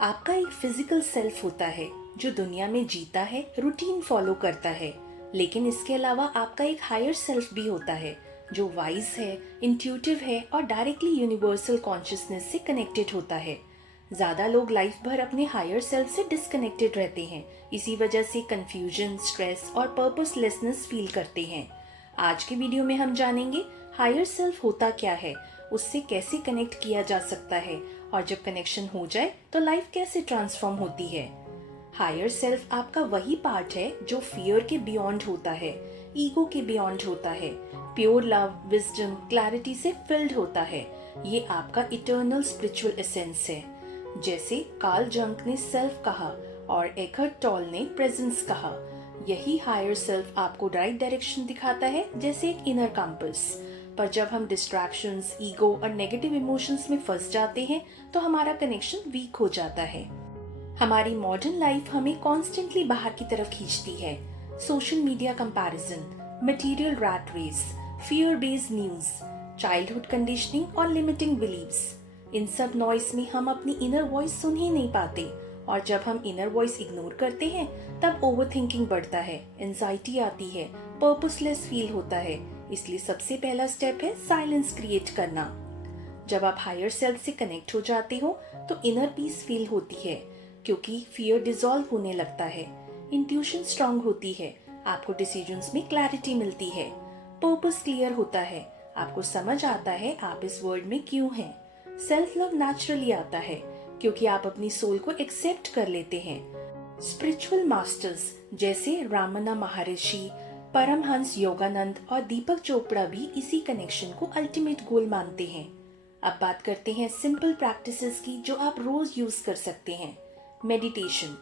आपका एक physical self होता है जो दुनिया में जीता है, रूटीन फॉलो करता है। लेकिन इसके अलावा आपका एक हायर सेल्फ भी होता है जो वाइज है, इंट्यूटिव है और डायरेक्टली यूनिवर्सल कॉन्शियसनेस से कनेक्टेड होता है। ज्यादा लोग लाइफ भर अपने हायर सेल्फ से डिस्कनेक्टेड रहते हैं। इसी वजह से कंफ्यूजन, स्ट्रेस और पर्पसलेसनेस फील करते हैं। आज के वीडियो में हम जानेंगे हायर सेल्फ होता क्या है, उससे कैसे कनेक्ट किया जा सकता है और जब कनेक्शन हो जाए तो लाइफ कैसे ट्रांसफॉर्म होती है। हायर सेल्फ आपका वही पार्ट है जो फियर के बियॉन्ड होता है, ईगो के बियॉन्ड होता है, प्योर लव, विजडम, क्लैरिटी से फिल्ड होता है। ये आपका इटर्नल स्पिरिचुअल एसेंस है। जैसे कार्ल जंग ने सेल्फ कहा और एखर्ट टॉल ने प्रेजेंस कहा। यही हायर सेल्फ आपको राइट डायरेक्शन दिखाता है, जैसे एक इनर कंपास। पर जब हम डिस्ट्रैक्शंस, ईगो और नेगेटिव इमोशंस में फंस जाते हैं तो हमारा कनेक्शन वीक हो जाता है। हमारी मॉडर्न लाइफ हमें कॉन्स्टेंटली बाहर की तरफ खींचती है। Social media comparison, material rat race, fear based news, childhood conditioning और लिमिटिंग बिलीव्स, इन सब नॉइस में हम अपनी इनर वॉइस सुन ही नहीं पाते। और जब हम इनर वॉइस इग्नोर करते हैं तब ओवरथिंकिंग बढ़ता है, एंजाइटी आती है, पर्पसलेस फील होता है। इसलिए सबसे पहला स्टेप है साइलेंस क्रिएट करना। जब आप हायर सेल्फ से कनेक्ट हो जाते हो तो इनर पीस फील होती है, क्योंकि फियर डिसॉल्व होने लगता है, इंट्यूशन स्ट्रांग होती है, आपको डिसीजंस में क्लैरिटी मिलती है, पर्पस क्लियर होता है, आपको समझ आता है आप इस वर्ल्ड में क्यों हैं। सेल्फ लव नेचुरली आता है क्योंकि आप अपनी सोल को एक्सेप्ट कर लेते हैं। स्पिरिचुअल मास्टर्स जैसे रामना महर्षि, परमहंस योगानंद और दीपक चोपड़ा भी इसी कनेक्शन को अल्टीमेट गोल मानते हैं। अब बात करते हैं सिंपल प्रैक्टिसेस की जो आप रोज यूज कर सकते हैं। मेडिटेशन,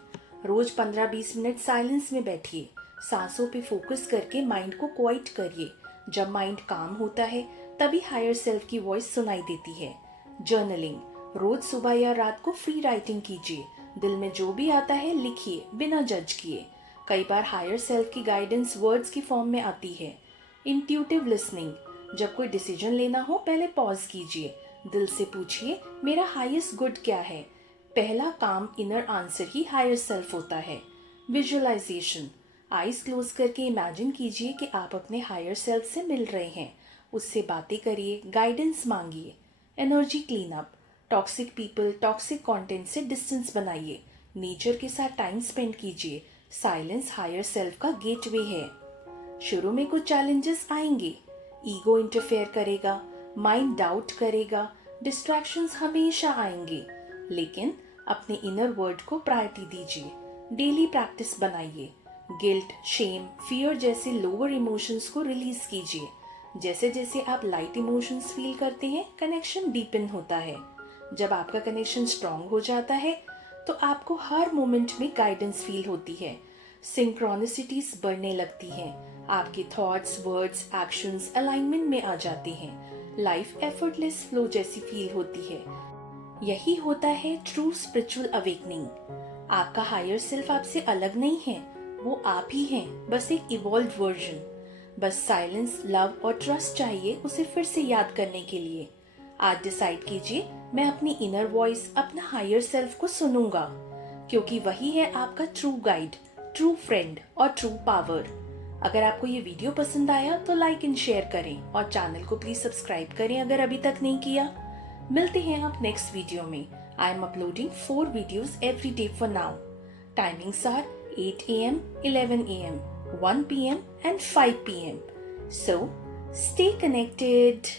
रोज 15-20 मिनट साइलेंस में बैठिए, सांसों पे फोकस करके माइंड को क्वाइट करिए। जब माइंड काम होता है तभी हायर सेल्फ की वॉइस सुनाई देती है। जर्नलिंग, रोज सुबह या रात को फ्री राइटिंग कीजिए, दिल में जो भी आता है लिखिए बिना जज किए। कई बार हायर सेल्फ की गाइडेंस वर्ड्स की फॉर्म में आती है। इंट्यूटिव लिसनिंग, जब कोई डिसीजन लेना हो पहले पॉज कीजिए, दिल से पूछिए मेरा हाईएस्ट गुड क्या है। पहला काम इनर आंसर ही हायर सेल्फ होता है। विजुअलाइजेशन, आईज क्लोज करके इमेजिन कीजिए कि आप अपने हायर सेल्फ से मिल रहे हैं, उससे बातें करिए, गाइडेंस मांगिए। Energy clean up, toxic people, toxic content से डिस्टेंस बनाइए, नेचर के साथ टाइम स्पेंड कीजिए। साइलेंस हायर सेल्फ का गेटवे है। शुरू में कुछ चैलेंजेस आएंगे, ईगो इंटरफेयर करेगा, माइंड डाउट करेगा, डिस्ट्रैक्शंस हमेशा आएंगे। लेकिन अपने इनर वर्ल्ड को प्रायोरिटी दीजिए, डेली प्रैक्टिस बनाइए। गिल्ट, शेम, फियर जैसे लोअर इमोशंस को रिलीज कीजिए। जैसे जैसे आप लाइट इमोशंस फील करते हैं कनेक्शन डीपन होता है। जब आपका कनेक्शन स्ट्रांग हो जाता है तो आपको हर मोमेंट में गाइडेंस फील होती है, सिंक्रोनिसिटीज बढ़ने लगती हैं, आपके थॉट्स, वर्ड्स, एक्शंस अलाइनमेंट में आ जाते हैं, लाइफ एफर्टलेस फ्लो जैसी फील होती है। यही होता है ट्रू स्पिरिचुअल अवेकनिंग। आपका हायर सेल्फ आपसे अलग नहीं है, वो आप ही हैं, बस एक इवॉल्व वर्जन। बस साइलेंस, लव और ट्रस्ट चाहिए उसे फिर से याद करने के लिए। आज डिसाइड कीजिए मैं अपनी इनर वॉइस, अपना हायर सेल्फ को सुनूंगा, क्योंकि वही है आपका ट्रू गाइड, ट्रू फ्रेंड और ट्रू पावर। अगर आपको ये वीडियो पसंद आया तो लाइक एंड शेयर करें और चैनल को प्लीज सब्सक्राइब करें अगर अभी तक नहीं किया। मिलते हैं आप नेक्स्ट वीडियो में। I am uploading 4 videos every day for now. Timings are 8 AM, 11 AM, 1 PM and 5 PM. So stay connected.